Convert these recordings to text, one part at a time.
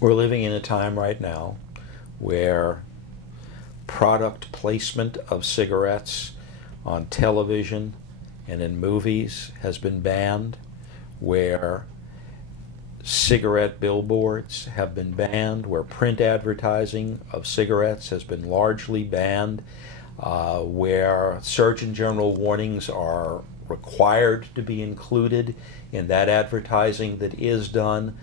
We're living in a time right now where product placement of cigarettes on television and in movies has been banned, where cigarette billboards have been banned, where print advertising of cigarettes has been largely banned, where Surgeon General warnings are required to be included in that advertising that is done.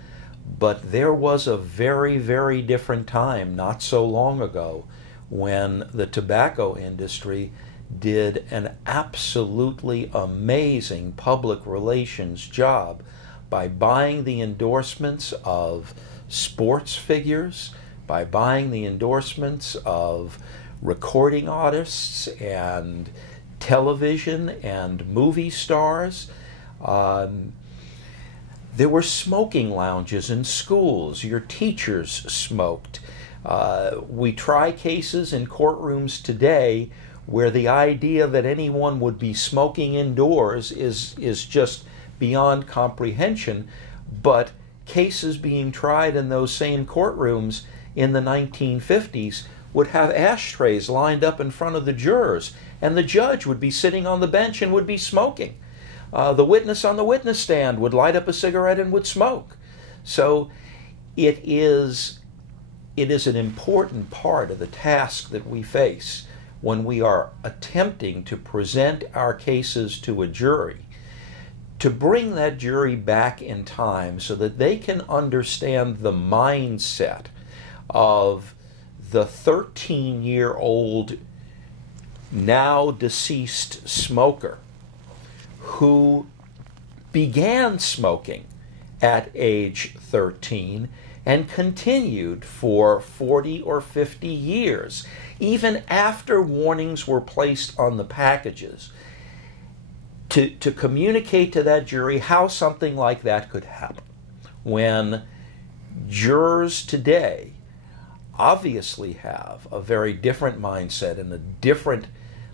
But there was a very, very different time not so long ago when the tobacco industry did an absolutely amazing public relations job by buying the endorsements of sports figures, by buying the endorsements of recording artists and television and movie stars. There were smoking lounges in schools. Your teachers smoked. We try cases in courtrooms today where the idea that anyone would be smoking indoors is just beyond comprehension, but cases being tried in those same courtrooms in the 1950s would have ashtrays lined up in front of the jurors, and the judge would be sitting on the bench and would be smoking. The witness on the witness stand would light up a cigarette and would smoke. So it is an important part of the task that we face when we are attempting to present our cases to a jury, to bring that jury back in time so that they can understand the mindset of the 13-year-old now deceased smoker who began smoking at age 13 and continued for 40 or 50 years, even after warnings were placed on the packages, to communicate to that jury how something like that could happen, when jurors today obviously have a very different mindset and a different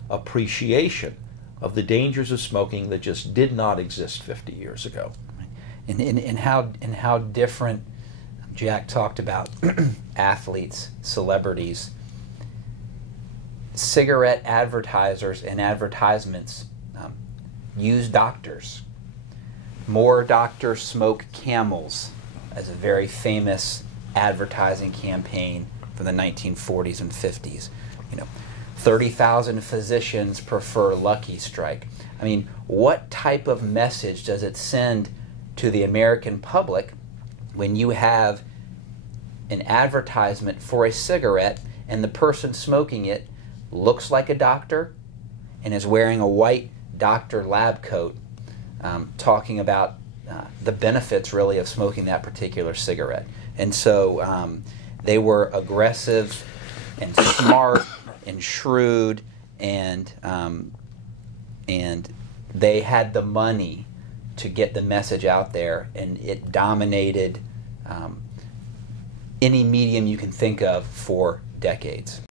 appreciation of the dangers of smoking that just did not exist 50 years ago. And how different. Jack talked about athletes, celebrities, cigarette advertisers and advertisements use doctors. More doctors smoke Camels as a very famous advertising campaign from the 1940s and 50s. 30,000 physicians prefer Lucky Strike. I mean, what type of message does it send to the American public when you have an advertisement for a cigarette and the person smoking it looks like a doctor and is wearing a white doctor lab coat, talking about the benefits really of smoking that particular cigarette? And so they were aggressive and smart and shrewd, and they had the money to get the message out there, and it dominated any medium you can think of for decades.